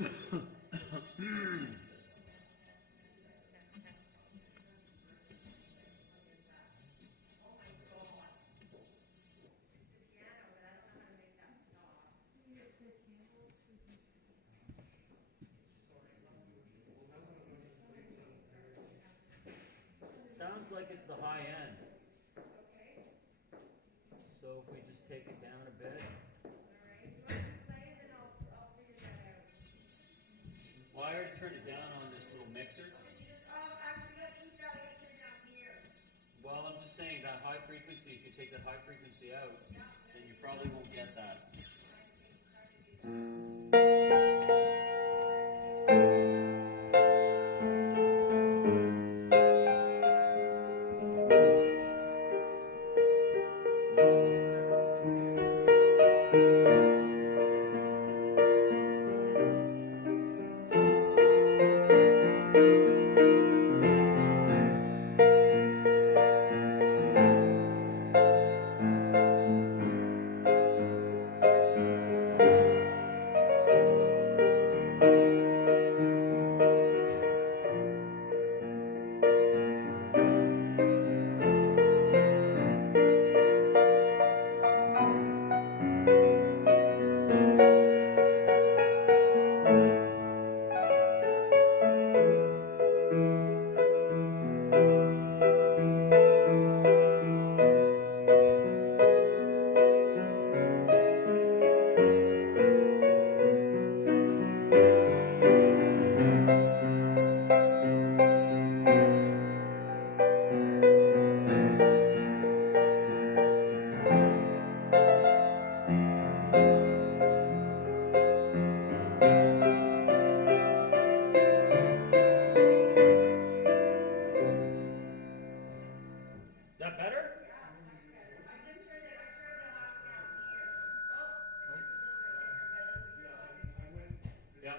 Sounds like it's the high end. So if we just take it down a bit. Well, I already turned it down on this little mixer. Well, I'm just saying that high frequency, if you take that high frequency out, then you probably won't get that. Is that better? Yeah.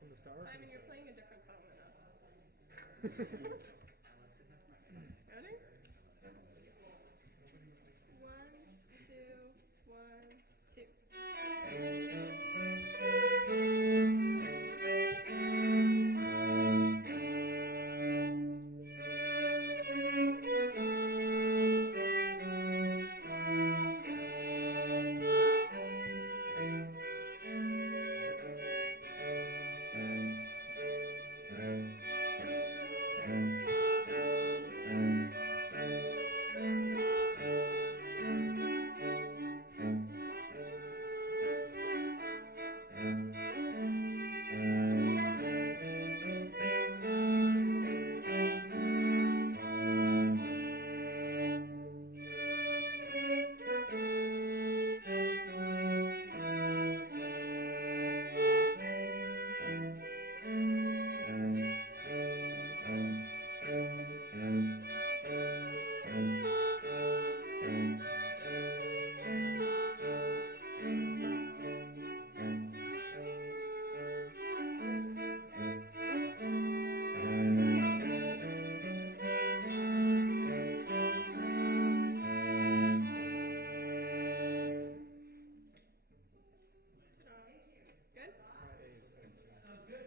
From the star? Simon, you're playing a different song than us. Ready? 1, 2, 2. Good?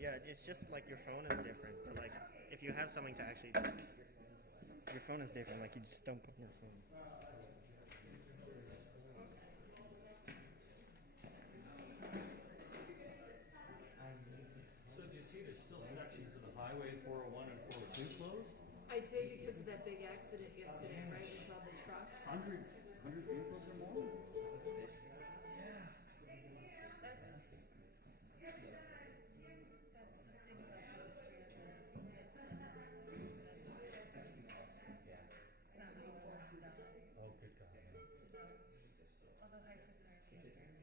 Yeah, it's just like your phone is different. But like, if you have something to actually, your phone is different. Like, you just don't put your phone. So do you see there's still sections of the highway 401 and 402 closed? I take it because of that big accident yesterday, right? With all the trucks. 100 vehicles or more? That's the thing about those three. It's not enforced stuff. Oh, good God. Although I prefer it to be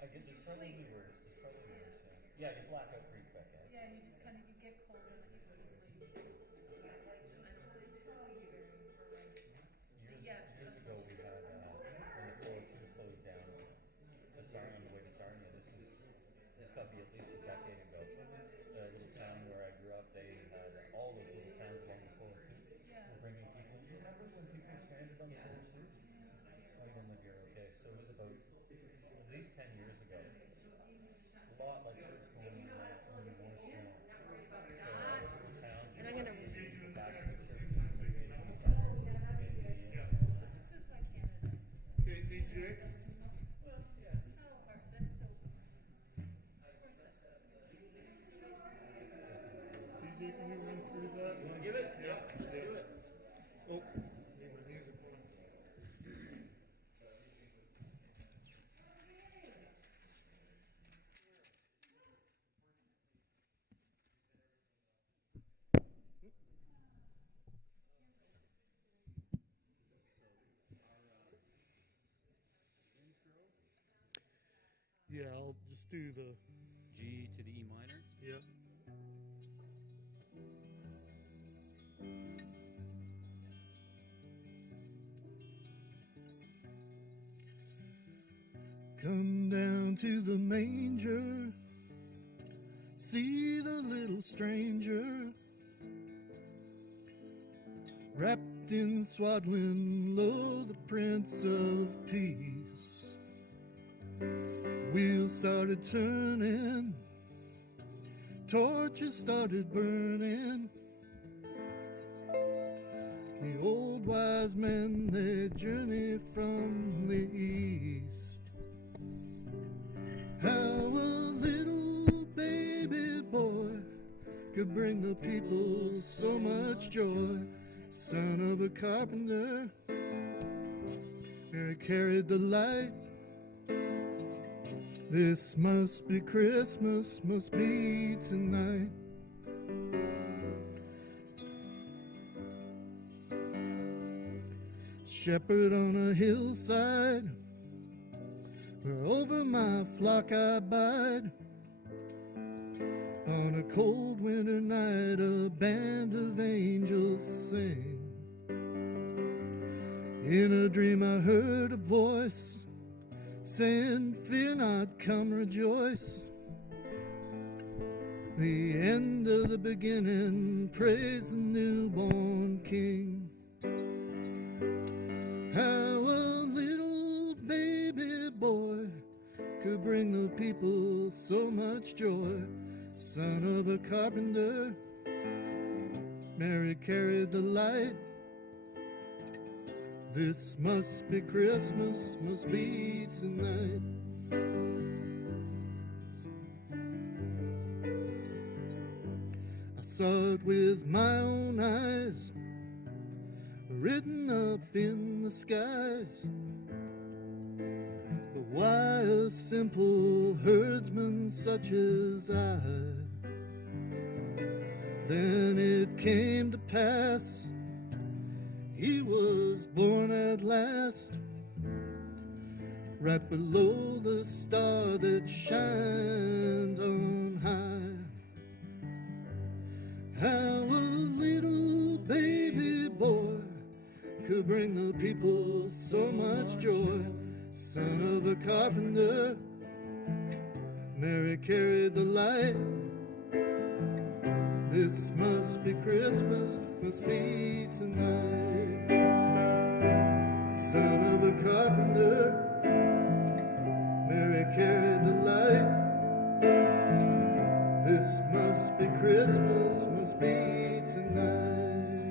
I guess it's probably worse. It's probably worse, yeah. Yeah, you black out pretty quick, eh? Yeah, you just kind of, you get cold and then you go to sleep. Years ago we had, when the 402 closed down to Sarnia, on the way to Sarnia, this got to be at least a decade ago. The little town where I grew up, they had all those little towns along the 402 were bringing people in. Do you remember when people were stranded on the 402? Oh, you didn't live here, okay. So it was about at least 10 years ago. A lot like this going on only more snow. So the town, And I'm gonna. people back to the church. This is why Canada is. Okay, DJ. Well, it's so hard. That's so. Of course, that's so. DJ, can you run through that? You want to give it? Yeah, let's do it. Oh, need my music on. Yeah, I'll just do the. G to the E minor. Yep. Come down to the manger, see the little stranger, wrapped in swaddling low, the Prince of Peace. Wheels started turning, torches started burning. The old wise men, they journey from the east. How a little baby boy could bring the people so much joy. Son of a carpenter, Mary carried the light. This must be Christmas, must be tonight. Shepherd on a hillside, where over my flock I bide. On a cold winter night, a band of angels sing. In a dream I heard a voice saying, "Fear not, come rejoice." The end of the beginning, praise the newborn King. How a little baby boy could bring the people so much joy. Son of a carpenter, Mary carried the light. This must be Christmas, must be tonight. I saw it with my own eyes, written up in the skies. But why a simple herdsman such as I? Then it came to pass, he was born at last, right below the star that shines on high. How a little baby boy could bring the people so much joy. Son of a carpenter, Mary carried the light. This must be Christmas, must be tonight. Son of a carpenter, Mary carried the light. This must be Christmas, must be tonight.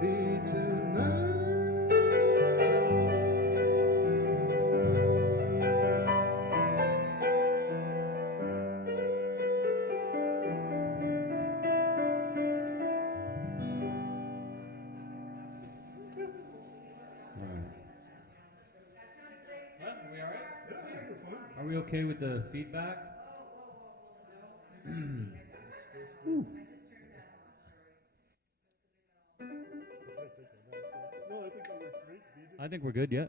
Be tonight. What? Are we all right? Are we okay with the feedback? I think we're good, yeah.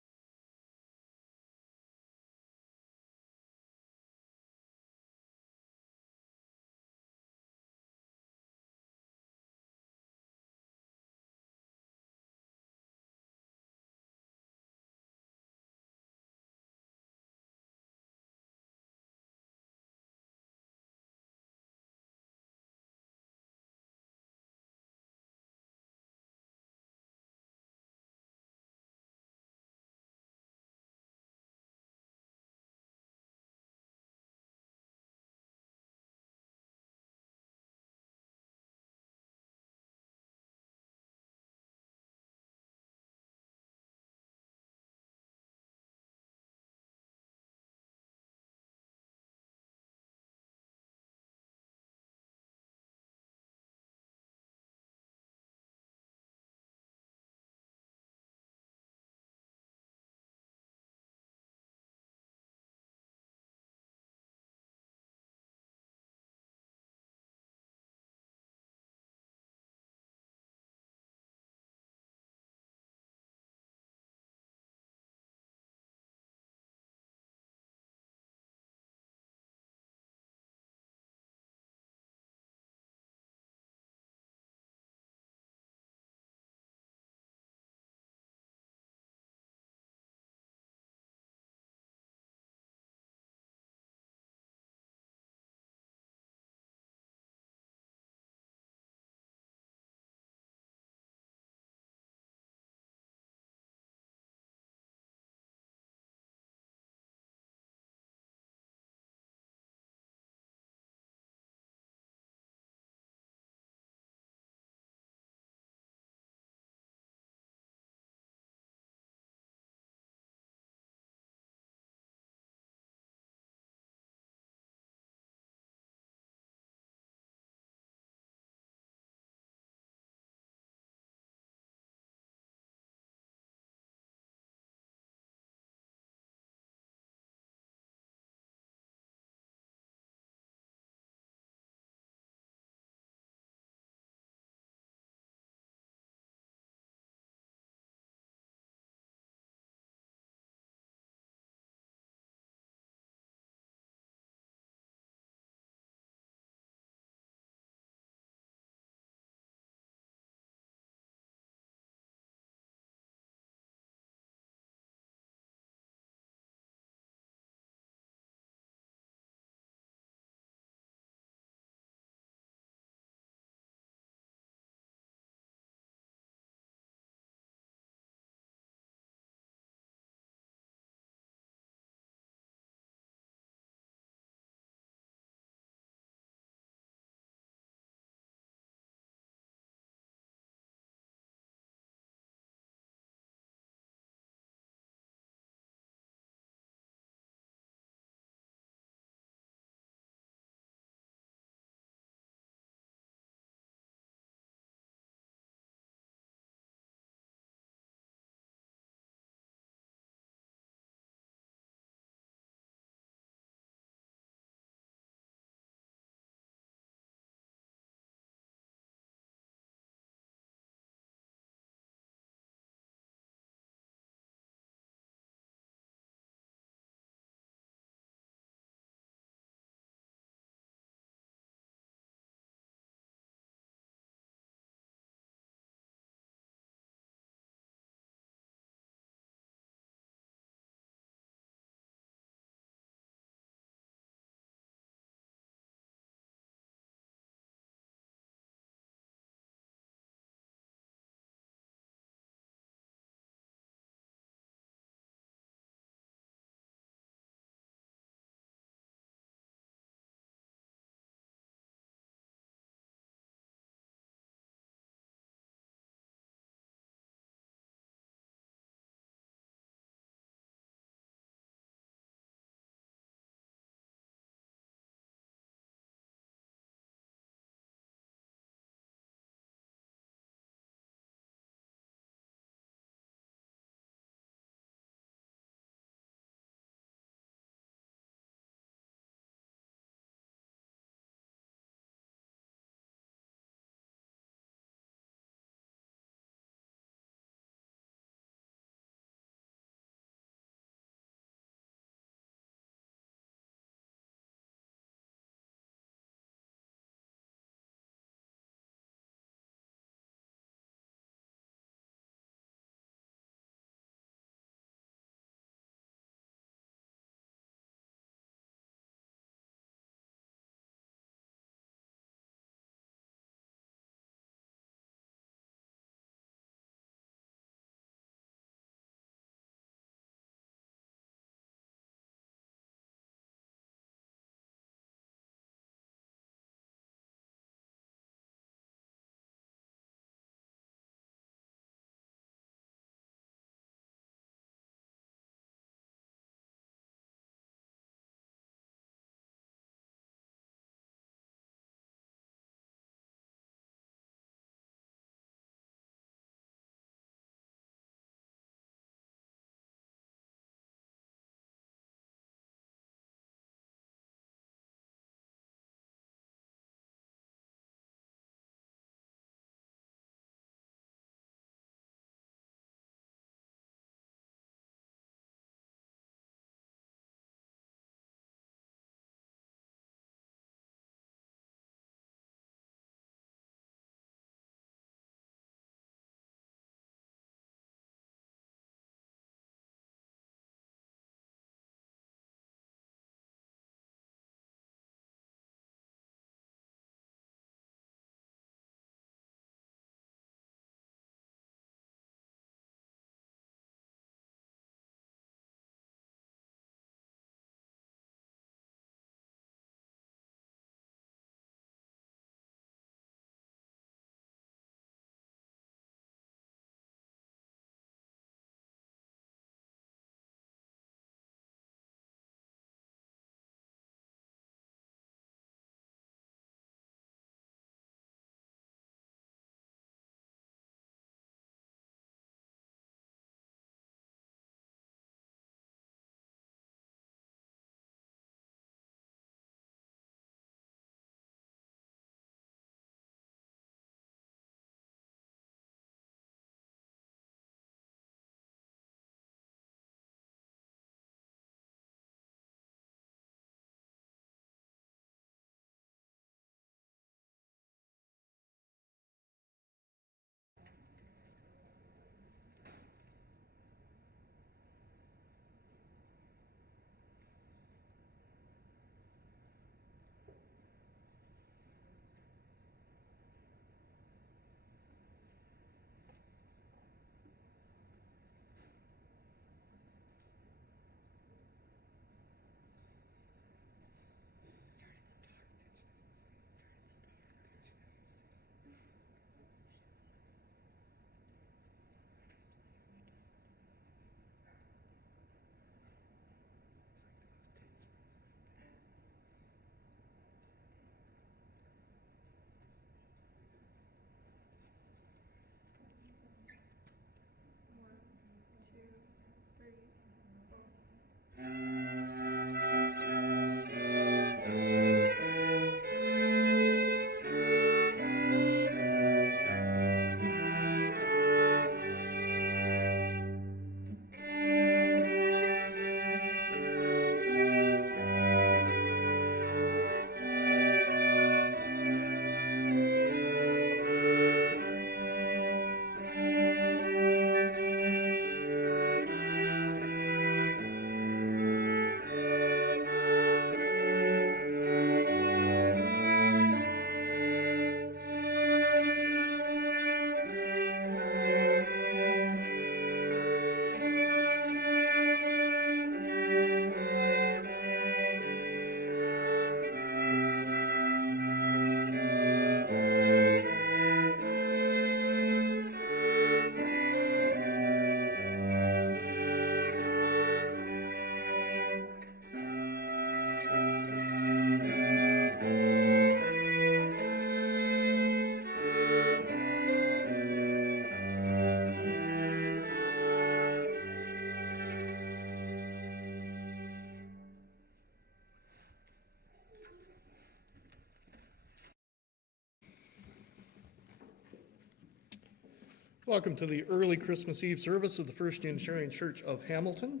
Welcome to the early Christmas Eve service of the First Unitarian Church of Hamilton,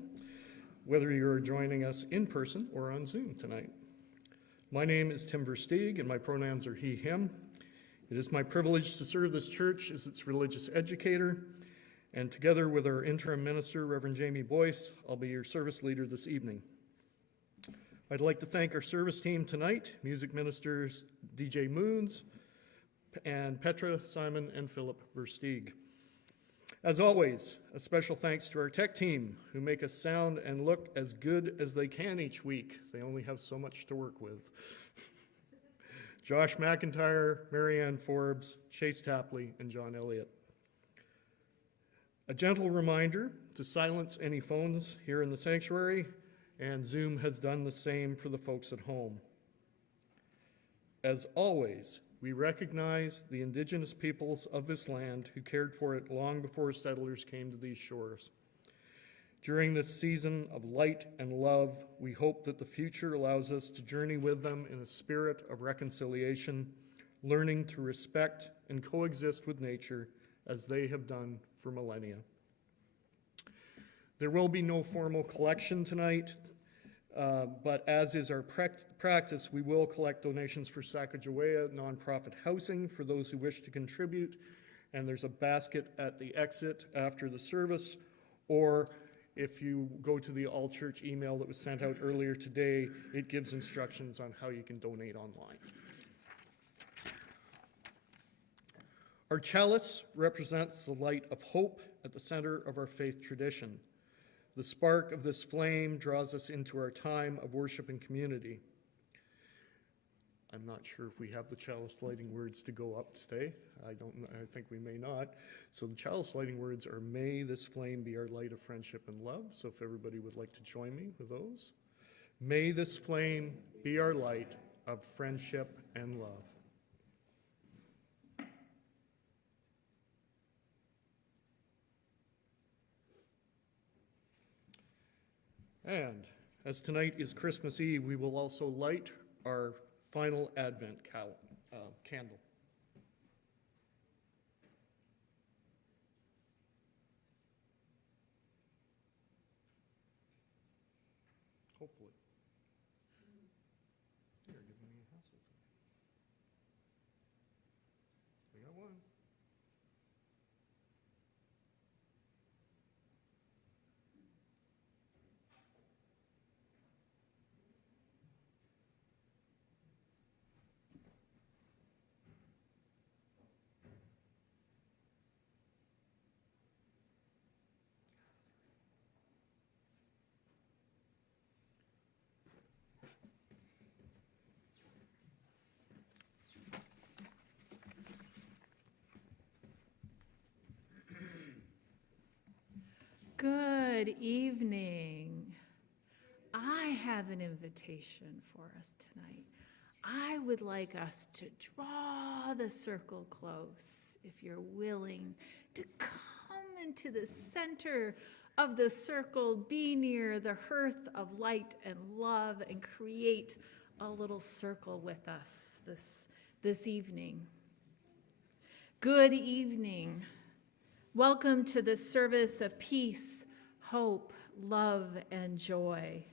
whether you're joining us in person or on Zoom tonight. My name is Tim Versteeg, and my pronouns are he, him. It is my privilege to serve this church as its religious educator, and together with our interim minister, Reverend Jamie Boyce, I'll be your service leader this evening. I'd like to thank our service team tonight, music ministers DJ Moons, and Petra, Simon, and Philip Versteeg. As always, a special thanks to our tech team who make us sound and look as good as they can each week. They only have so much to work with. Josh McIntyre, Marianne Forbes, Chase Tapley, and John Elliott. A gentle reminder to silence any phones here in the sanctuary, and Zoom has done the same for the folks at home. As always, we recognize the indigenous peoples of this land who cared for it long before settlers came to these shores. During this season of light and love, we hope that the future allows us to journey with them in a spirit of reconciliation, learning to respect and coexist with nature as they have done for millennia. There will be no formal collection tonight, but as is our practice, we will collect donations for Sacagawea nonprofit housing for those who wish to contribute, and there's a basket at the exit after the service, or if you go to the all-church email that was sent out earlier today, it gives instructions on how you can donate online. Our chalice represents the light of hope at the center of our faith tradition. The spark of this flame draws us into our time of worship and community. I'm not sure if we have the chalice lighting words to go up today. I think we may not. So the chalice lighting words are, may this flame be our light of friendship and love. So if everybody would like to join me with those. May this flame be our light of friendship and love. And as tonight is Christmas Eve, we will also light our final Advent candle. Hopefully. You're giving me a hassle today. We got one. Good evening. I have an invitation for us tonight. I would like us to draw the circle close, if you're willing, to come into the center of the circle, be near the hearth of light and love, and create a little circle with us this evening. Good evening. Welcome to the service of peace, hope, love, and joy.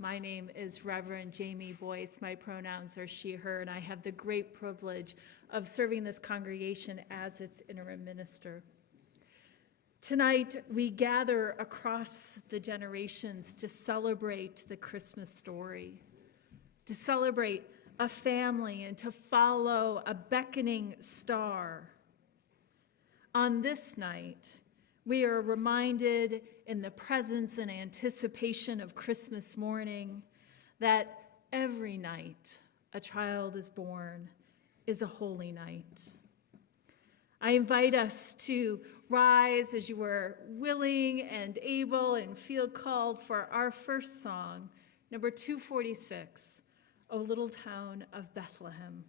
My name is Reverend Jamie Boyce. My pronouns are she, her, and I have the great privilege of serving this congregation as its interim minister. Tonight, we gather across the generations to celebrate the Christmas story, to celebrate a family, and to follow a beckoning star. On this night, we are reminded in the presence and anticipation of Christmas morning that every night a child is born is a holy night. I invite us to rise as you are willing and able and feel called for our first song, number 246, O Little Town of Bethlehem.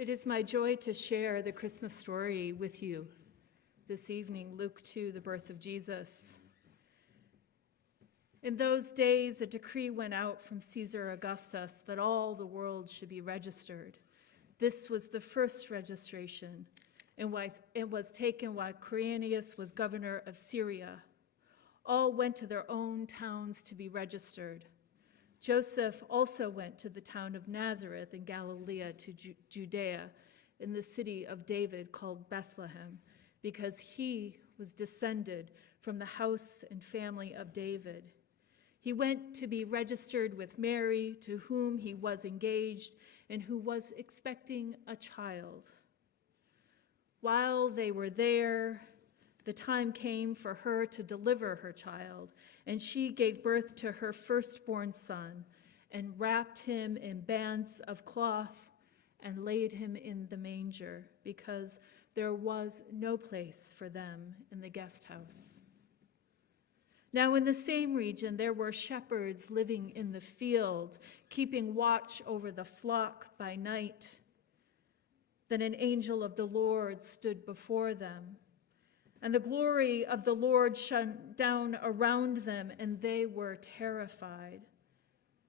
It is my joy to share the Christmas story with you this evening, Luke 2, the birth of Jesus. In those days, a decree went out from Caesar Augustus that all the world should be registered. This was the first registration, and it was taken while Quirinius was governor of Syria. All went to their own towns to be registered. Joseph also went to the town of Nazareth in Galilee to Judea, in the city of David called Bethlehem, because he was descended from the house and family of David. He went to be registered with Mary, to whom he was engaged and who was expecting a child. While they were there, the time came for her to deliver her child, and she gave birth to her firstborn son and wrapped him in bands of cloth and laid him in the manger, because there was no place for them in the guest house. Now in the same region there were shepherds living in the field, keeping watch over the flock by night. Then an angel of the Lord stood before them, and the glory of the Lord shone down around them, and they were terrified.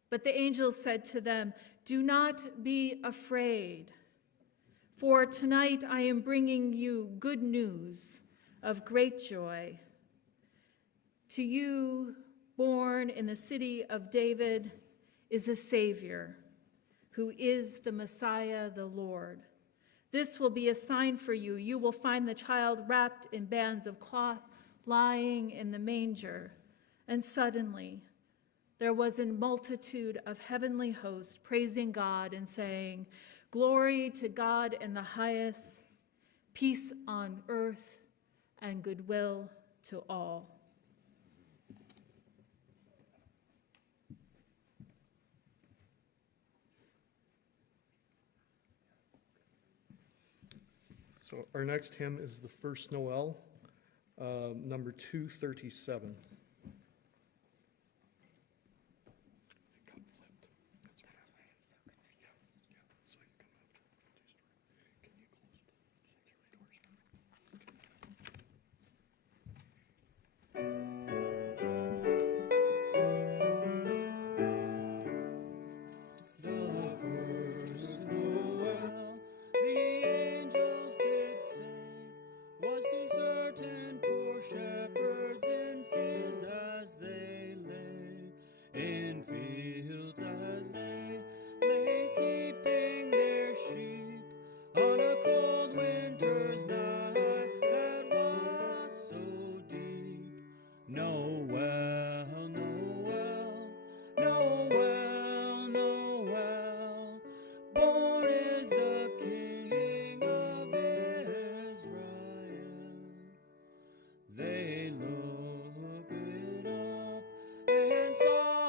But the angel said to them, "Do not be afraid, for tonight I am bringing you good news of great joy. To you, born in the city of David, is a Savior, who is the Messiah, the Lord. This will be a sign for you. You will find the child wrapped in bands of cloth, lying in the manger." And suddenly there was a multitude of heavenly hosts praising God and saying, "Glory to God in the highest, peace on earth, and goodwill to all." So our next hymn is the First Noel, number 237. It got flipped. That's right. So you come after. Can you close the sanctuary doors? The first Noel, the angels did sing, was to certain poor shepherds in fields as they lay, in fields as they lay, keeping their sheep on a cold winter's night that was so deep. Noel, Noel, Noel, Noel, born is the King of Israel. They looked up and saw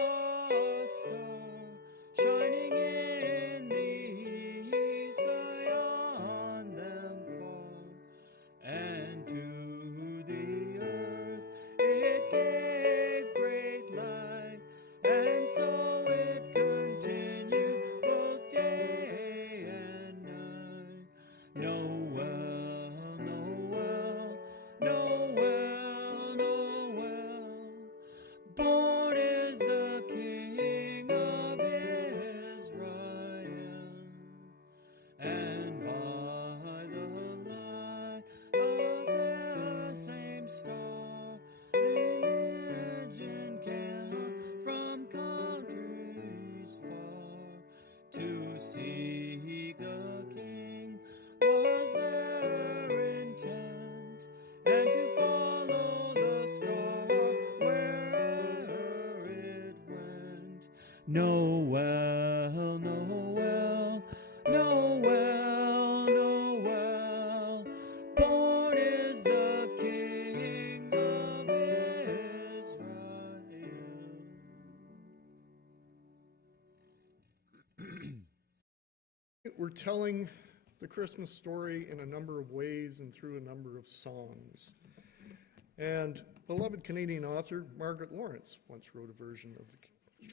a star shining in the east, high on them far, and to the earth it gave great light, and so it continued both day and night. Noel, Noel, Noel, Noel, born is the King of Israel. And by the light of the same star, the virgin came from countries far to seek a king was their intent, and to follow the star wherever it went. Noel, Noel, Noel, Noel, born is the King of Israel. We're telling the Christmas story in a number of ways and through a number of songs. And beloved Canadian author Margaret Lawrence once wrote a version of the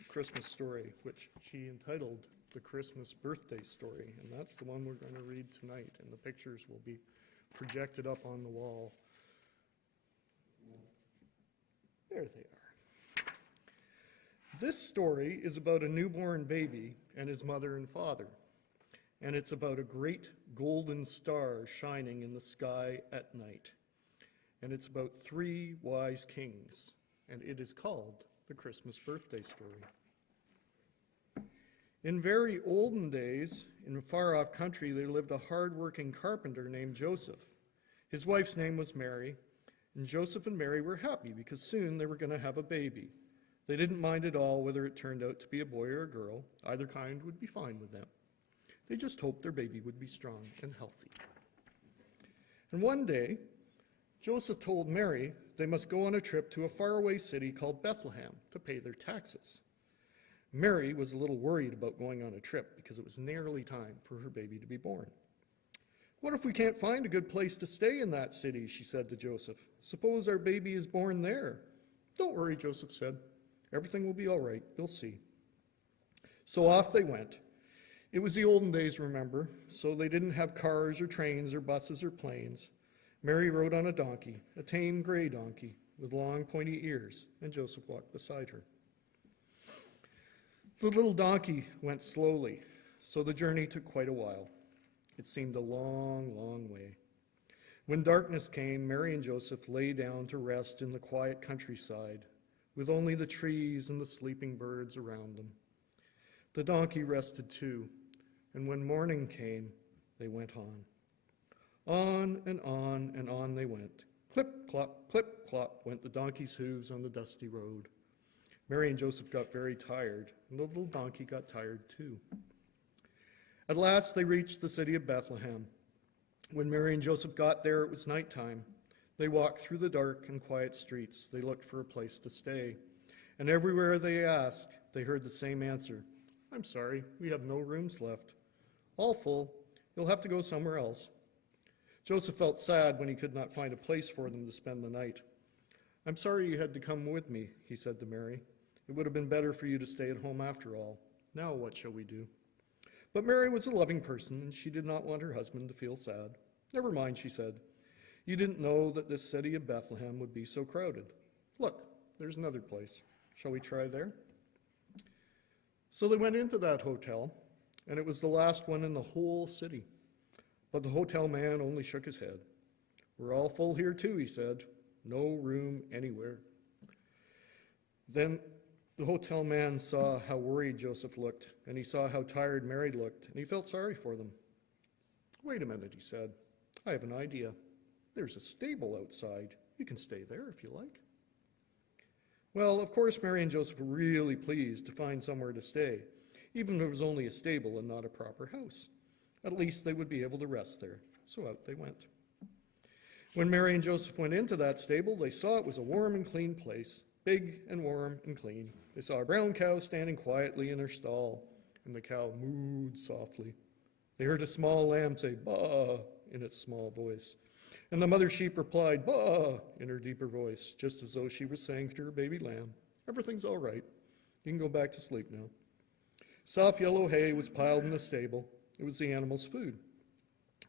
Christmas story, which she entitled the Christmas birthday story, and that's the one we're going to read tonight, and the pictures will be projected up on the wall. There they are. This story is about a newborn baby and his mother and father, and it's about a great golden star shining in the sky at night, and it's about 3 wise kings, and it is called the Christmas birthday story. In very olden days, in a far-off country, there lived a hard-working carpenter named Joseph. His wife's name was Mary, and Joseph and Mary were happy because soon they were going to have a baby. They didn't mind at all whether it turned out to be a boy or a girl. Either kind would be fine with them. They just hoped their baby would be strong and healthy. And one day, Joseph told Mary they must go on a trip to a faraway city called Bethlehem to pay their taxes. Mary was a little worried about going on a trip because it was nearly time for her baby to be born. "What if we can't find a good place to stay in that city?" she said to Joseph. "Suppose our baby is born there." "Don't worry," Joseph said. "Everything will be all right. You'll see." So off they went. It was the olden days, remember, so they didn't have cars or trains or buses or planes. Mary rode on a donkey, a tame gray donkey with long pointy ears, and Joseph walked beside her. The little donkey went slowly, so the journey took quite a while. It seemed a long, long way. When darkness came, Mary and Joseph lay down to rest in the quiet countryside, with only the trees and the sleeping birds around them. The donkey rested too, and when morning came, they went on. On and on and on they went. Clip, clop, went the donkey's hooves on the dusty road. Mary and Joseph got very tired, and the little donkey got tired too. At last they reached the city of Bethlehem. When Mary and Joseph got there, it was nighttime. They walked through the dark and quiet streets. They looked for a place to stay. And everywhere they asked, they heard the same answer. "I'm sorry, we have no rooms left. All full. You'll have to go somewhere else." Joseph felt sad when he could not find a place for them to spend the night. "I'm sorry you had to come with me," he said to Mary. "It would have been better for you to stay at home after all. Now what shall we do?" But Mary was a loving person, and she did not want her husband to feel sad. "Never mind," she said. "You didn't know that this city of Bethlehem would be so crowded. Look, there's another place. Shall we try there?" So they went into that hotel, and it was the last one in the whole city. But the hotel man only shook his head. "We're all full here too," he said. "No room anywhere." Then the hotel man saw how worried Joseph looked, and he saw how tired Mary looked, and he felt sorry for them. "Wait a minute," he said. "I have an idea. There's a stable outside. You can stay there if you like." Well, of course, Mary and Joseph were really pleased to find somewhere to stay, even if it was only a stable and not a proper house. At least they would be able to rest there, so out they went. When Mary and Joseph went into that stable, they saw it was a warm and clean place, big and warm and clean. They saw a brown cow standing quietly in her stall, and the cow mooed softly. They heard a small lamb say, "Baa," in its small voice, and the mother sheep replied, "Baa," in her deeper voice, just as though she was saying to her baby lamb, "Everything's all right. You can go back to sleep now." Soft yellow hay was piled in the stable. It was the animals' food.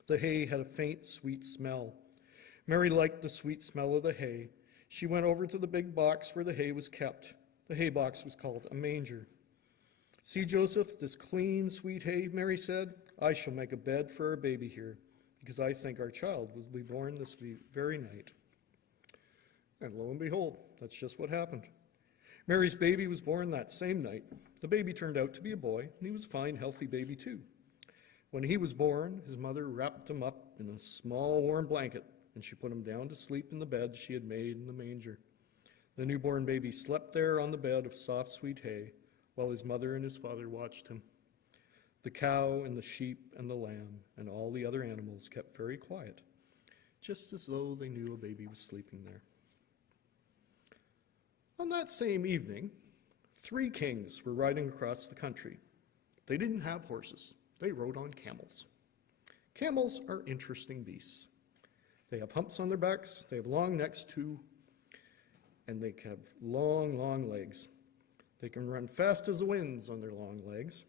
The hay had a faint, sweet smell. Mary liked the sweet smell of the hay. She went over to the big box where the hay was kept. The hay box was called a manger. "See, Joseph, this clean, sweet hay," Mary said. "I shall make a bed for our baby here, because I think our child will be born this very night." And lo and behold, that's just what happened. Mary's baby was born that same night. The baby turned out to be a boy, and he was a fine, healthy baby too. When he was born, his mother wrapped him up in a small, warm blanket, and she put him down to sleep in the bed she had made in the manger. The newborn baby slept there on the bed of soft, sweet hay, while his mother and his father watched him. The cow and the sheep and the lamb and all the other animals kept very quiet, just as though they knew a baby was sleeping there. On that same evening, 3 kings were riding across the country. They didn't have horses. They rode on camels. Camels are interesting beasts. They have humps on their backs, they have long necks too, and they have long, long legs. They can run fast as the winds on their long legs,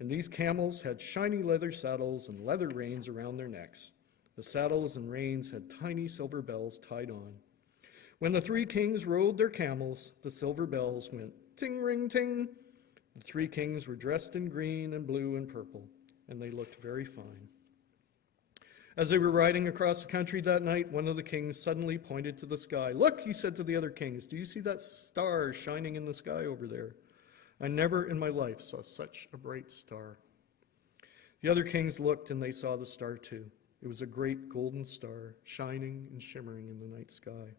And these camels had shiny leather saddles and leather reins around their necks. The saddles and reins had tiny silver bells tied on. When the three kings rode their camels, the silver bells went ting, ring, ting. The three kings were dressed in green and blue and purple, and they looked very fine. As they were riding across the country that night, one of the kings suddenly pointed to the sky. "Look," he said to the other kings, "do you see that star shining in the sky over there? I never in my life saw such a bright star." The other kings looked, and they saw the star too. It was a great golden star, shining and shimmering in the night sky.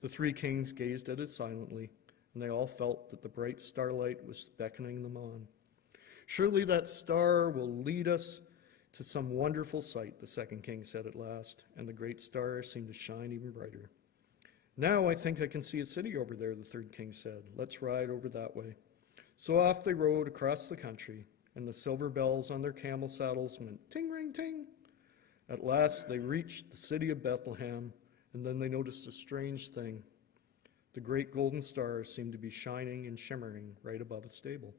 The three kings gazed at it silently, and they all felt that the bright starlight was beckoning them on. "Surely that star will lead us to some wonderful sight," the second king said at last, and the great star seemed to shine even brighter. "Now I think I can see a city over there," the third king said. "Let's ride over that way." So off they rode across the country, and the silver bells on their camel saddles went ting, ring, ting. At last they reached the city of Bethlehem, and then they noticed a strange thing. The great golden star seemed to be shining and shimmering right above a stable.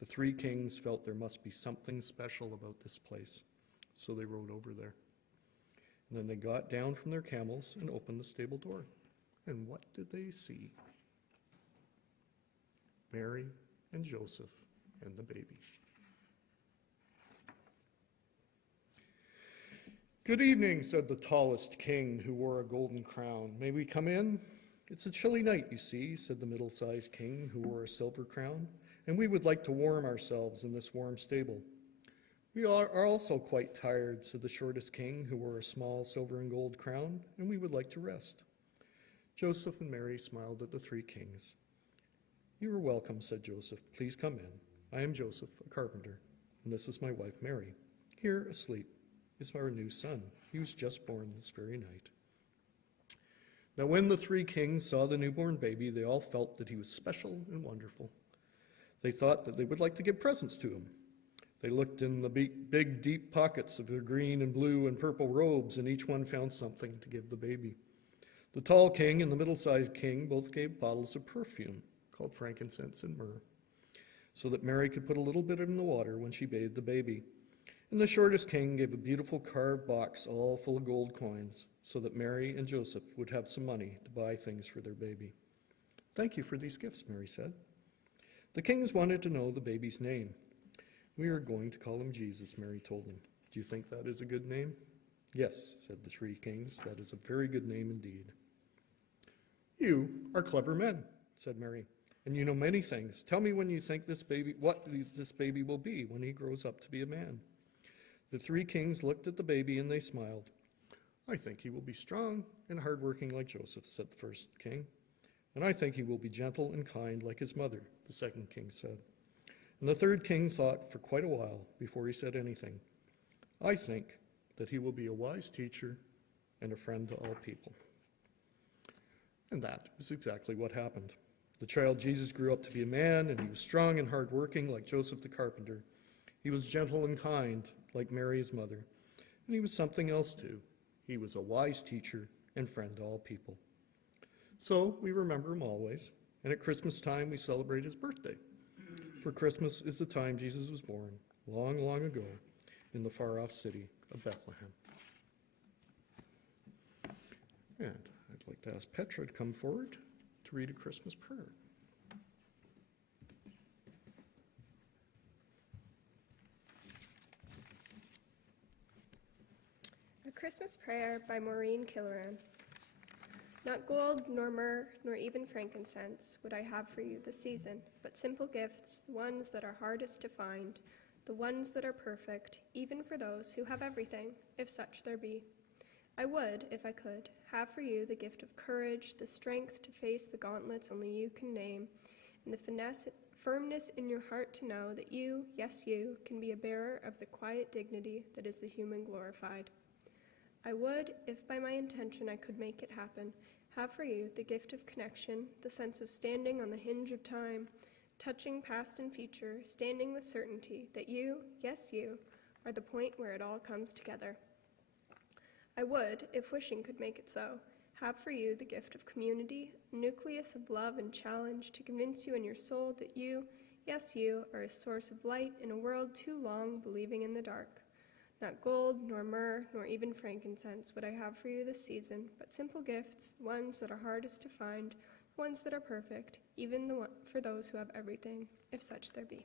The three kings felt there must be something special about this place, so they rode over there. And then they got down from their camels and opened the stable door. And what did they see? Mary and Joseph and the baby. "Good evening," said the tallest king, who wore a golden crown. "May we come in?" "It's a chilly night, you see," said the middle-sized king, who wore a silver crown, "and we would like to warm ourselves in this warm stable." "We are also quite tired," said the shortest king, who wore a small silver and gold crown, "and we would like to rest." Joseph and Mary smiled at the three kings. "You are welcome," said Joseph. "Please come in. I am Joseph, a carpenter, and this is my wife, Mary. Here, asleep, is our new son. He was just born this very night." Now when the three kings saw the newborn baby, they all felt that he was special and wonderful. They thought that they would like to give presents to him. They looked in the big, deep pockets of their green and blue and purple robes, and each one found something to give the baby. The tall king and the middle-sized king both gave bottles of perfume called frankincense and myrrh, so that Mary could put a little bit in the water when she bathed the baby. And the shortest king gave a beautiful carved box all full of gold coins, so that Mary and Joseph would have some money to buy things for their baby. "Thank you for these gifts," Mary said. The kings wanted to know the baby's name. "We are going to call him Jesus," Mary told them. "Do you think that is a good name?" "Yes," said the three kings, "that is a very good name indeed." "You are clever men," said Mary, "and you know many things. Tell me when you think what this baby will be when he grows up to be a man." The three kings looked at the baby and they smiled. "I think he will be strong and hardworking like Joseph," said the first king. "And I think he will be gentle and kind like his mother," the second king said. And the third king thought for quite a while before he said anything. "I think that he will be a wise teacher and a friend to all people." And that is exactly what happened. The child Jesus grew up to be a man, and he was strong and hardworking like Joseph the carpenter. He was gentle and kind like Mary, his mother. And he was something else too. He was a wise teacher and friend to all people. So we remember him always, and at Christmas time we celebrate his birthday. For Christmas is the time Jesus was born, long, long ago, in the far-off city of Bethlehem. And I'd like to ask Petra to come forward to read a Christmas prayer. A Christmas Prayer by Maureen Killoran. Not gold, nor myrrh, nor even frankincense would I have for you this season, but simple gifts, the ones that are hardest to find, the ones that are perfect, even for those who have everything, if such there be. I would, if I could, have for you the gift of courage, the strength to face the gauntlets only you can name, and the firmness in your heart to know that you, yes you, can be a bearer of the quiet dignity that is the human glorified. I would, if by my intention I could make it happen, have for you the gift of connection, the sense of standing on the hinge of time, touching past and future, standing with certainty that you, yes you, are the point where it all comes together. I would, if wishing could make it so, have for you the gift of community, a nucleus of love and challenge to convince you in your soul that you, Yes, you are a source of light in a world too long believing in the dark. Not gold, nor myrrh, nor even frankincense would I have for you this season, but simple gifts, the ones that are hardest to find, the ones that are perfect, even for those who have everything, if such there be.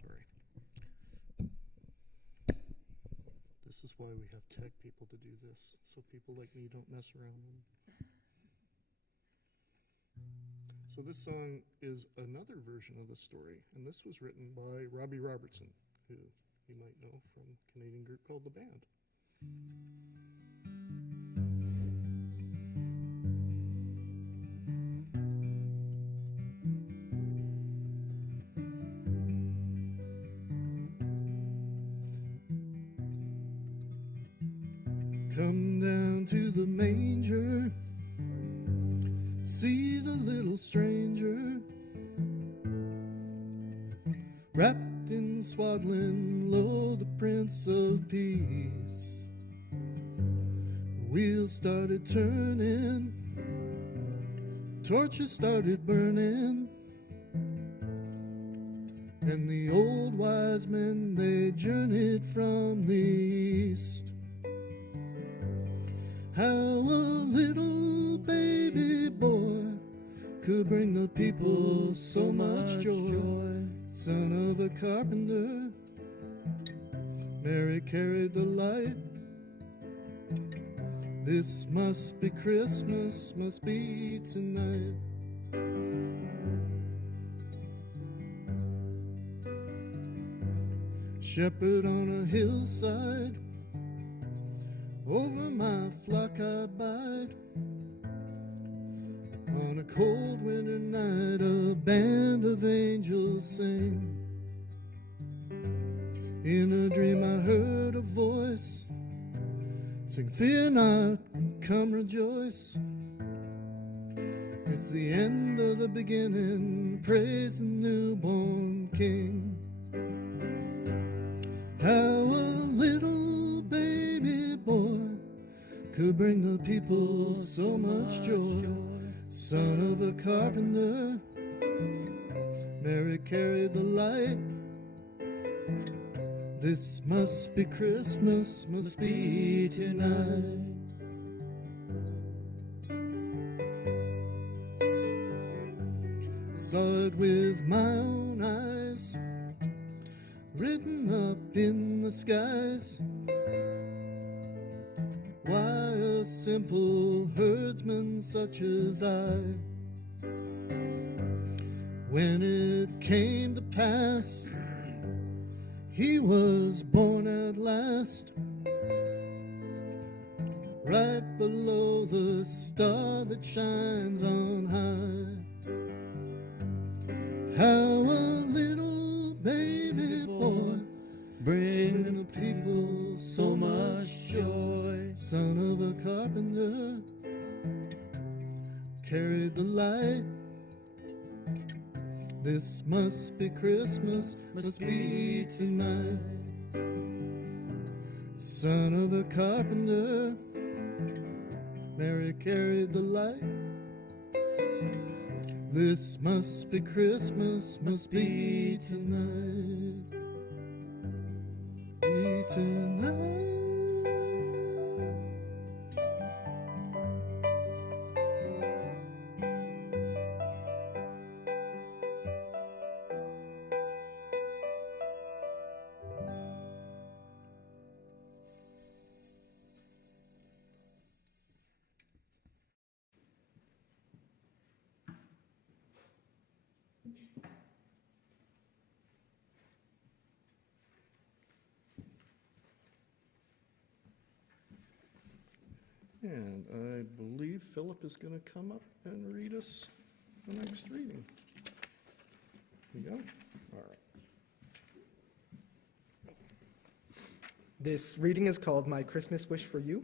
Sorry. This is why we have tech people to do this, so people like me don't mess around with them. So this song is another version of the story, and this was written by Robbie Robertson, who you might know from a Canadian group called The Band. Come down to the manger, see the little stranger, wrapped in swaddling, lo, the Prince of Peace. The wheels started turning, torches started burning, and the old wise men, they journeyed from the east. How a little baby boy could bring the people so much joy. Son of a carpenter, Mary carried the light. This must be Christmas, must be tonight. Shepherd on a hillside, over my flock I bide. On a cold winter night, a band of angels sing. In a dream I heard a voice sing, fear not, come rejoice. It's the end of the beginning, praise the newborn King. How a little baby boy could bring the people so much joy. Son of a carpenter, Mary carried the light. This must be Christmas, must be tonight. Saw it with my own eyes, written up in the skies. Why a simple herdsman such as I? When it came to pass, he was born at last, right below the star that shines on high. How a little baby boy bring the people so much joy. Son of a carpenter, carried the light. This must be Christmas, must be tonight. Son of a carpenter, Mary carried the light. This must be Christmas, must be tonight. Be tonight. And I believe Philip is going to come up and read us the next reading. You go? All right. This reading is called My Christmas Wish for You.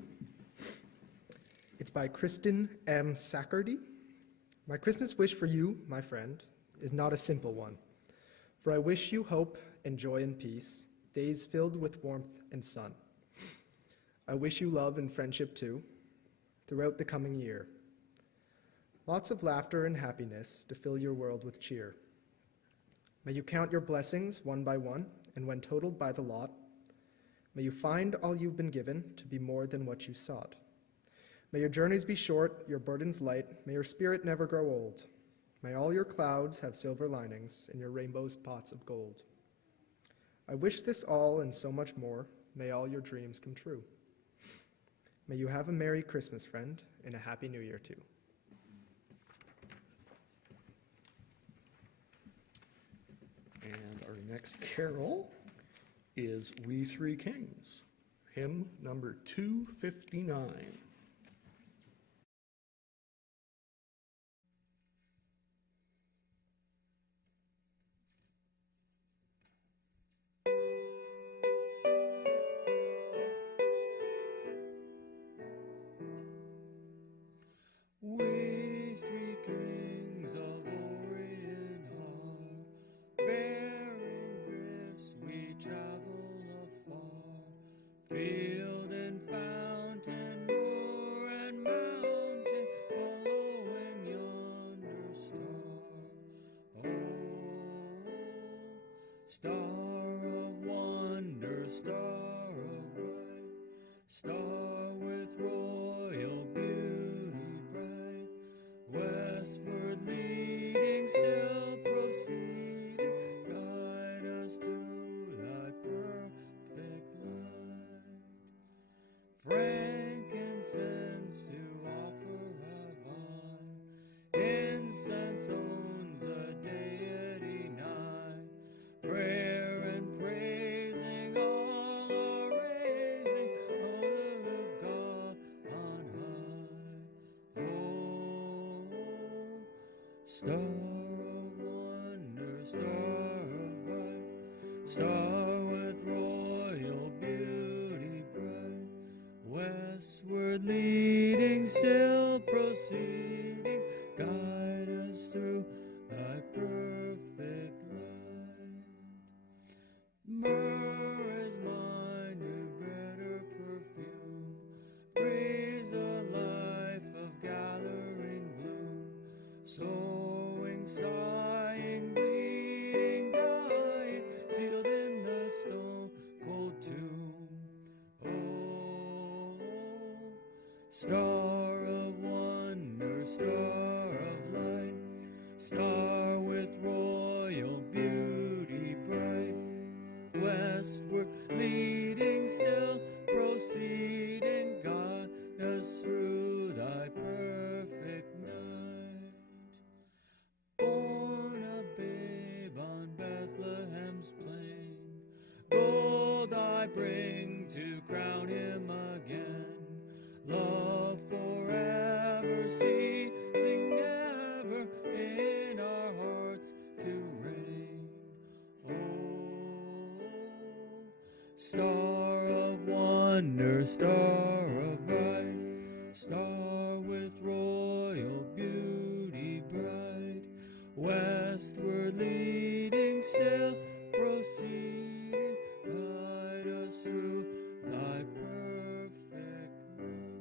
It's by Kristen M. Sackerty. My Christmas wish for you, my friend, is not a simple one. For I wish you hope and joy and peace, days filled with warmth and sun. I wish you love and friendship too, throughout the coming year. Lots of laughter and happiness to fill your world with cheer. May you count your blessings one by one, and when totaled by the lot, may you find all you've been given to be more than what you sought. May your journeys be short, your burdens light, may your spirit never grow old. May all your clouds have silver linings, and your rainbows pots of gold. I wish this all and so much more. May all your dreams come true. May you have a Merry Christmas, friend, and a Happy New Year, too. And our next carol is We Three Kings, hymn number 259. We three kings of Orient are, bearing gifts we travel afar. Field and fountain, moor and mountain, following yonder star. Oh, star of wonder, star of light, star with royal beauty bright, westward leading, still proceeding, guide us through thy perfect light. Frankincense to offer have I, incense owns the deity nigh, prayer and praising all are raising, oh, the God on high. Oh, star of wonder, star of light, star with royal beauty bright, westward leading, still proceeding, guide us through thy perfect light. Myrrh is my new bread or perfume, breathes a life of gathering bloom, sowing, sighing, bleeding, dying, sealed in the stone cold tomb. Oh, star of wonder, star of light, star with royal beauty bright, westward leading, still proceeding, guide us through thy perfect night. Born a babe on Bethlehem's plain, gold I bring to crown him again, love forever ceasing never in our hearts to reign. Oh, star of wonder, star of light, star with royal beauty bright, westward leading, still proceeding, guide us through thy perfect light.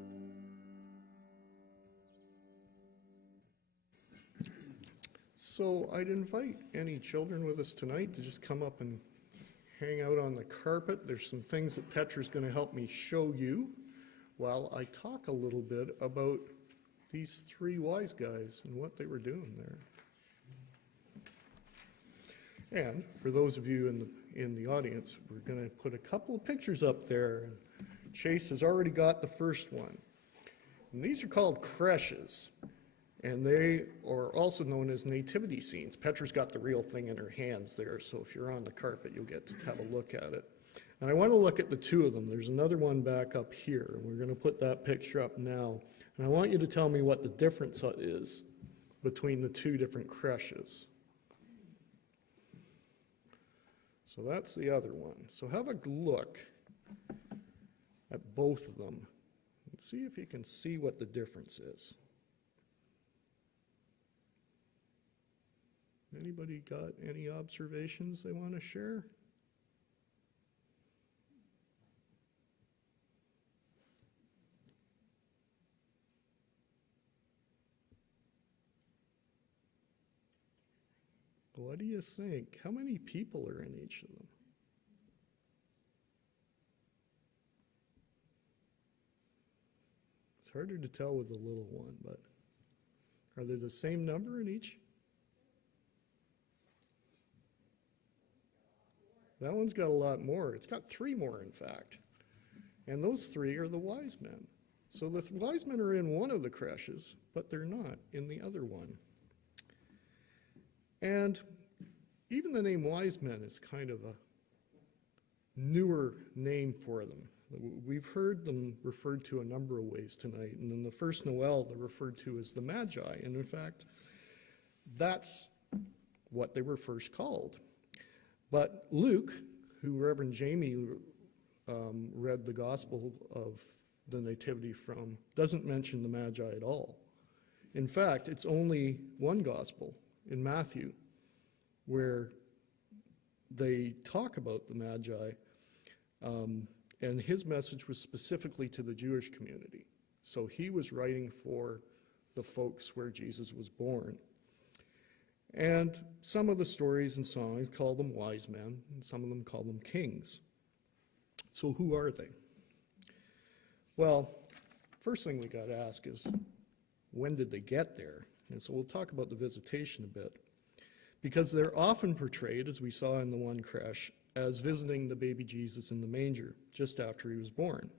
So I'd invite any children with us tonight to just come up and hang out on the carpet. There's some things that Petra's going to help me show you while I talk a little bit about these three wise guys and what they were doing there. And for those of you in the audience, we're going to put a couple of pictures up there. Chase has already got the first one. And these are called creches, and they are also known as nativity scenes. Petra's got the real thing in her hands there, so if you're on the carpet, you'll get to have a look at it. And I want to look at the two of them. There's another one back up here, and we're going to put that picture up now. And I want you to tell me what the difference is between the two different creches. So that's the other one. So have a look at both of them and see if you can see what the difference is. Anybody got any observations they want to share? What do you think? How many people are in each of them? It's harder to tell with the little one, but are there the same number in each? That one's got a lot more. It's got 3 more, in fact. And those 3 are the wise men. So the wise men are in one of the creches, but they're not in the other one. And even the name wise men is kind of a newer name for them. We've heard them referred to a number of ways tonight. And in the first Noel, they're referred to as the Magi. And in fact, that's what they were first called. But Luke, who Reverend Jamie read the Gospel of the Nativity from, doesn't mention the Magi at all. In fact, it's only one Gospel, in Matthew, where they talk about the Magi, and his message was specifically to the Jewish community. So he was writing for the folks where Jesus was born. And some of the stories and songs call them wise men, and some of them call them kings. So who are they? Well, first thing we got to ask is, when did they get there? And so we'll talk about the visitation a bit. Because they're often portrayed, as we saw in the one creche, as visiting the baby Jesus in the manger just after he was born.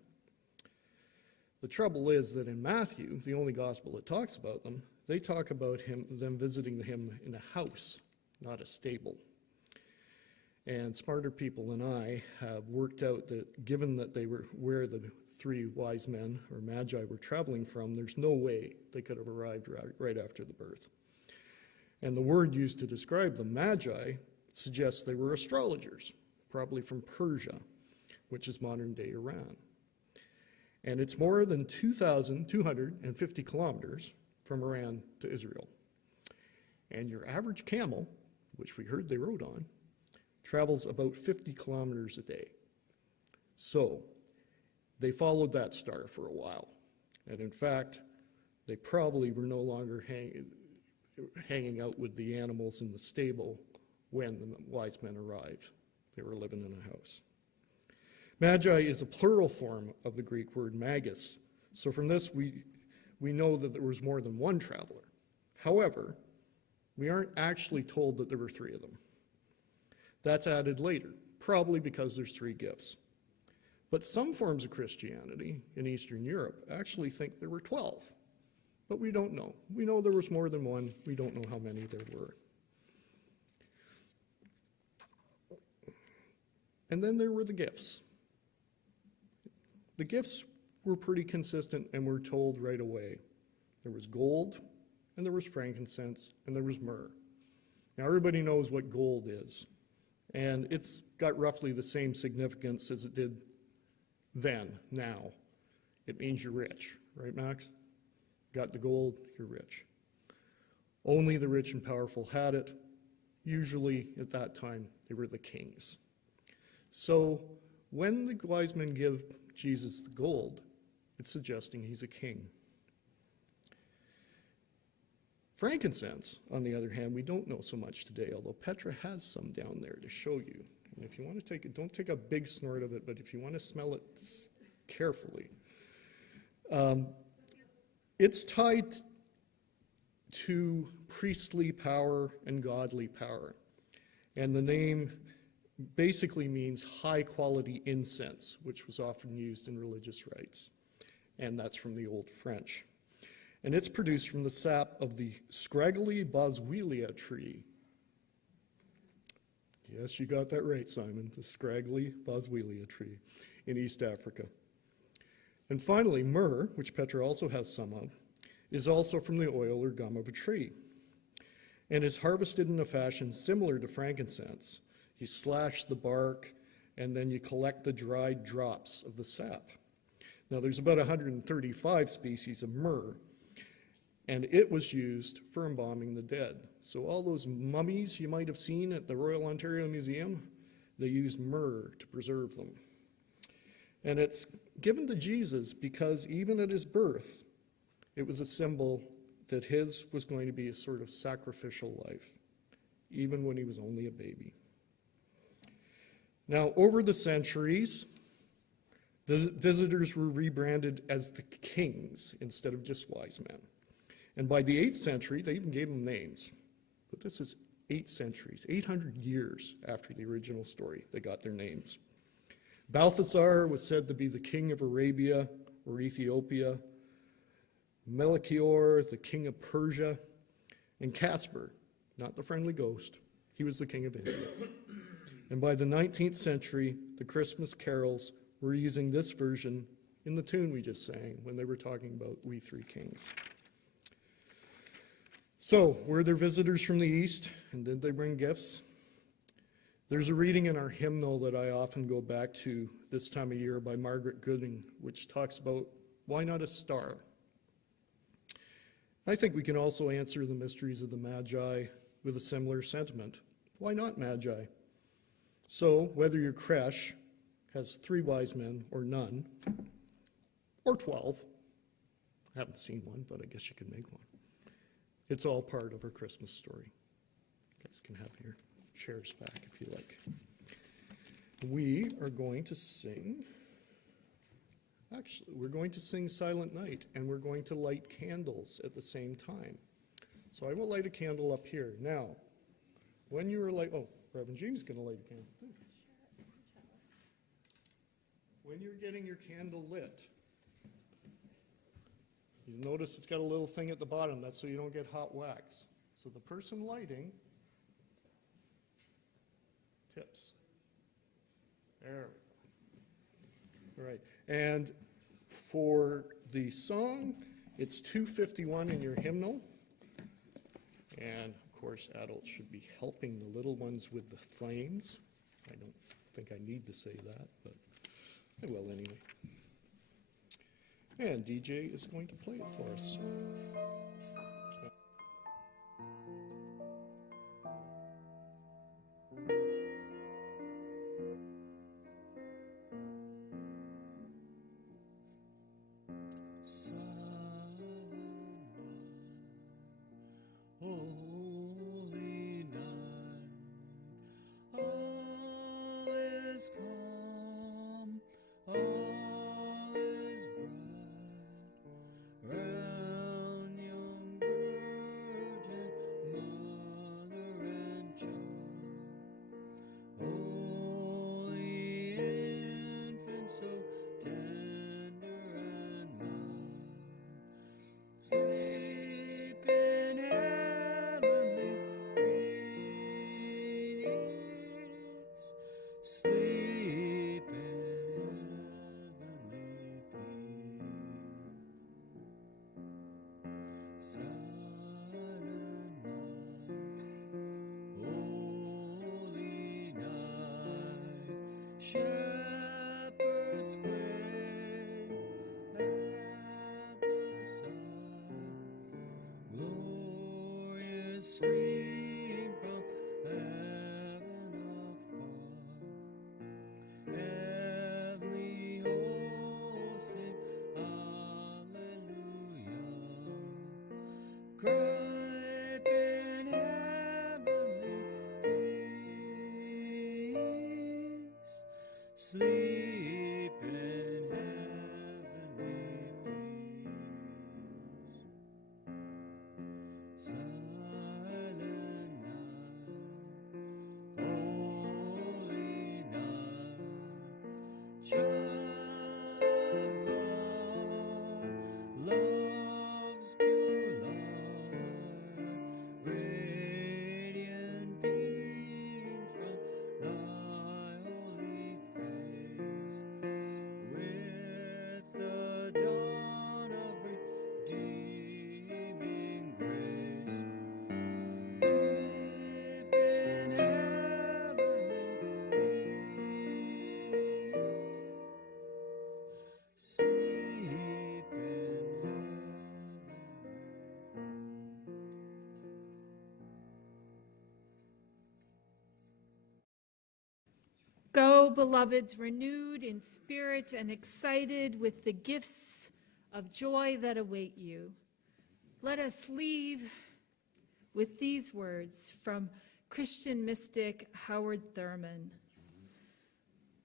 The trouble is that in Matthew, the only gospel that talks about them, they talk about them visiting him in a house, not a stable. And smarter people than I have worked out that given that they were where the 3 wise men or magi were traveling from, there's no way they could have arrived right after the birth. And the word used to describe them, magi, suggests they were astrologers, probably from Persia, which is modern-day Iran. And it's more than 2,250 kilometers from Iran to Israel. And your average camel, which we heard they rode on, travels about 50 kilometers a day. So they followed that star for a while. And in fact, they probably were no longer hanging out with the animals in the stable when the wise men arrived. They were living in a house. Magi is a plural form of the Greek word magus. So from this, we know that there was more than one traveler. However, we aren't actually told that there were 3 of them. That's added later, probably because there's 3 gifts. But some forms of Christianity in Eastern Europe actually think there were 12. But we don't know. We know there was more than one. We don't know how many there were. And then there were the gifts. The gifts were pretty consistent and were told right away. There was gold, and there was frankincense, and there was myrrh. Now everybody knows what gold is, and it's got roughly the same significance as it did then, now. It means you're rich, right, Max? Got the gold, you're rich. Only the rich and powerful had it. Usually, at that time, they were the kings. So when the wise men give Jesus the gold, it's suggesting he's a king. Frankincense, on the other hand, we don't know so much today, although Petra has some down there to show you. And if you want to take it, don't take a big snort of it, but if you want to smell it carefully. It's tied to priestly power and godly power. And the name basically means high quality incense, which was often used in religious rites. And that's from the Old French. And it's produced from the sap of the scraggly boswellia tree. Yes, you got that right, Simon. The scraggly boswellia tree in East Africa. And finally, myrrh, which Petra also has some of, is also from the oil or gum of a tree and is harvested in a fashion similar to frankincense. You slash the bark and then you collect the dried drops of the sap. Now there's about 135 species of myrrh, and it was used for embalming the dead. So all those mummies you might have seen at the Royal Ontario Museum, they used myrrh to preserve them. And it's given to Jesus because even at his birth, it was a symbol that his was going to be a sort of sacrificial life, even when he was only a baby. Now, over the centuries, the visitors were rebranded as the kings instead of just wise men. And by the 8th century, they even gave them names. But this is 8 centuries, 800 years after the original story, they got their names. Balthasar was said to be the king of Arabia or Ethiopia, Melchior, the king of Persia, and Caspar, not the friendly ghost, he was the king of India. And by the 19th century, the Christmas carols were using this version in the tune we just sang when they were talking about We Three Kings. So, were there visitors from the East, and did they bring gifts? There's a reading in our hymnal that I often go back to this time of year by Margaret Gooding, which talks about why not a star? I think we can also answer the mysteries of the Magi with a similar sentiment. Why not Magi? So, whether your creche has 3 wise men or none, or 12, I haven't seen one, but I guess you could make one. It's all part of our Christmas story. You guys can have your chairs back if you like. We are going to sing, actually, we're going to sing Silent Night, and we're going to light candles at the same time. So I will light a candle up here. Now, when you are like, oh, Reverend James is going to light a candle too. When you're getting your candle lit, you notice it's got a little thing at the bottom. That's so you don't get hot wax. So the person lighting tips. There we go. All right. And for the song, it's 251 in your hymnal. And of course, adults should be helping the little ones with the flames. I don't think I need to say that, but I will anyway. And DJ is going to play it for us. Holy night, all is calm, all is bright, round young virgin, mother and child. Holy infant, so tender and mild, sleep in heavenly peace, sleep in heavenly peace. Silent night, holy night, shepherds gray at the side, glorious stream from heaven afar, heavenly hosts sing hallelujah, gripe in heavenly peace, sleep in heavenly peace. Silent sleep in heaven. Go, beloveds, renewed in spirit and excited with the gifts of joy that await you. Let us leave with these words from Christian mystic Howard Thurman.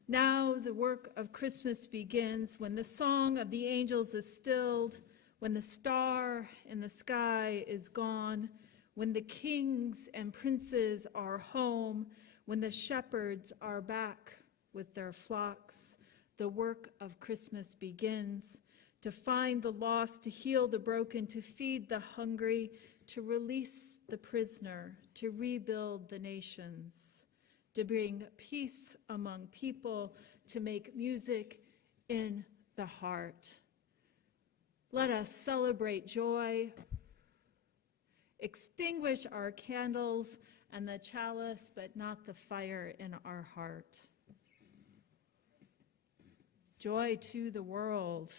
Now the work of Christmas begins when the song of the angels is stilled, when the star in the sky is gone, when the kings and princes are home, when the shepherds are back with their flocks. The work of Christmas begins to find the lost, to heal the broken, to feed the hungry, to release the prisoner, to rebuild the nations, to bring peace among people, to make music in the heart. Let us celebrate joy, extinguish our candles and the chalice, but not the fire in our heart. Joy to the world,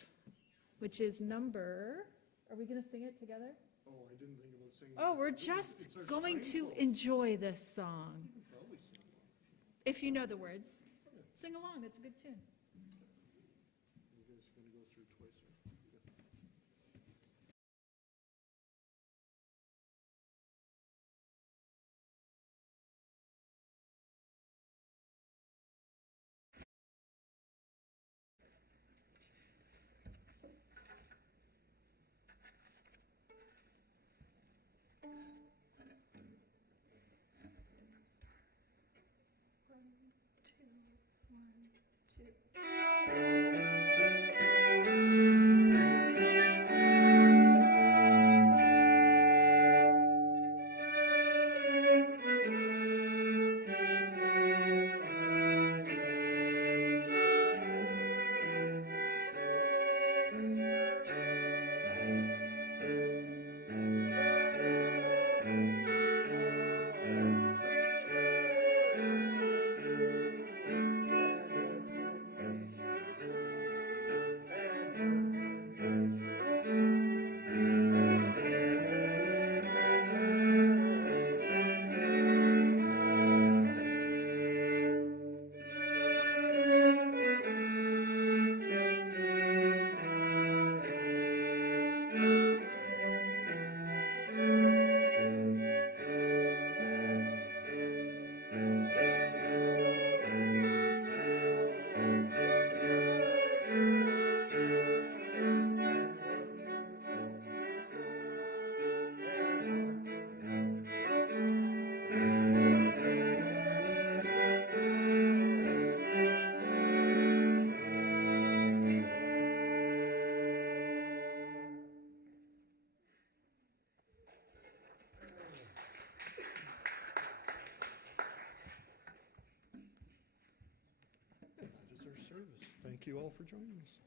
which is number, are we going to sing it together? Oh, I didn't think about singing. Oh, we're just going to enjoy this song. If you know the words, sing along, it's a good tune. You guys gonna go through twice, right? And that is our service. Thank you all for joining us.